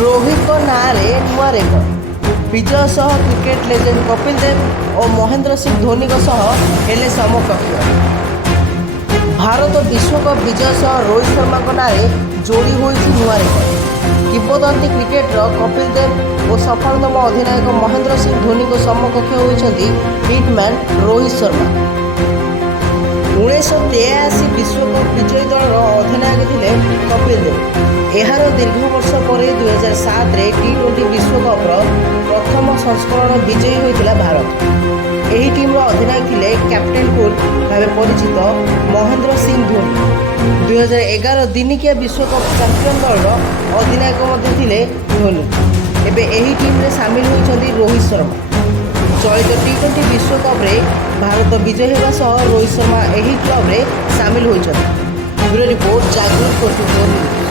ରୋହିତଙ୍କ ନାଁରେ ନୂଆ ରେକର୍ଡ। ବିଜୟ ସହ କ୍ରିକେଟ ଲେଜେଣ୍ଡ କପିଲ ଦେବ ଓ ମହେନ୍ଦ୍ର ସିଂ ଧୋନିଙ୍କ ସହ ହେଲେ ସମକକ୍ଷ। ଭାରତ ବିଶ୍ୱକପ୍ ବିଜୟ ସହ ରୋହିତ ଶର୍ମାଙ୍କ ନାଁରେ ଯୋଡ଼ି ହୋଇଛି ନୂଆ ରେକର୍ଡ। କିମ୍ବଦନ୍ତୀ କ୍ରିକେଟର କପିଲ ଦେବ ଓ ସଫଳତମ ଅଧିନାୟକ ମହେନ୍ଦ୍ର ସିଂ ଧୋନିଙ୍କ ସମକକ୍ଷ ହୋଇଛନ୍ତି ହିଟମ୍ୟାନ୍ ରୋହିତ ଶର୍ମା। 1983 ବିଶ୍ୱକପ୍ ବିଜୟୀ ଦଳର ଅଧିନାୟକ ଥିଲେ କପିଲ ଦେବ। ଏହାର ଦୀର୍ଘ ବର୍ଷ ପରେ 2007ରେ ଟି20 ବିଶ୍ୱକପ୍ର ପ୍ରଥମ ସଂସ୍କରଣ ବିଜୟୀ ହୋଇଥିଲା ଭାରତ। ଏହି ଟିମ୍ର ଅଧିନାୟକ ଥିଲେ କ୍ୟାପ୍ଟେନ୍ କୁଲ୍ ଭାବେ ପରିଚିତ ମହେନ୍ଦ୍ର ସିଂ ଧୋନି। 2011 ଦିନିକିଆ ବିଶ୍ୱକପ୍ ଚାମ୍ପିୟନ୍ ଦଳର ଅଧିନାୟକ ମଧ୍ୟ ଥିଲେ ଧୋନି। ଏବେ ଏହି ଟିମ୍ରେ ସାମିଲ ହୋଇଛନ୍ତି ରୋହିତ ଶର୍ମା। ଚଳିତ ଟି20 ବିଶ୍ୱକପ୍ରେ ଭାରତ ବିଜୟୀ ହେବା ସହ ରୋହିତ ଶର୍ମା ଏହି କ୍ଲବ୍ରେ ସାମିଲ ହୋଇଛନ୍ତି। ବ୍ୟୁରୋ ରିପୋର୍ଟ, ଜାଗୃତ 24 ନ୍ୟୁଜ୍।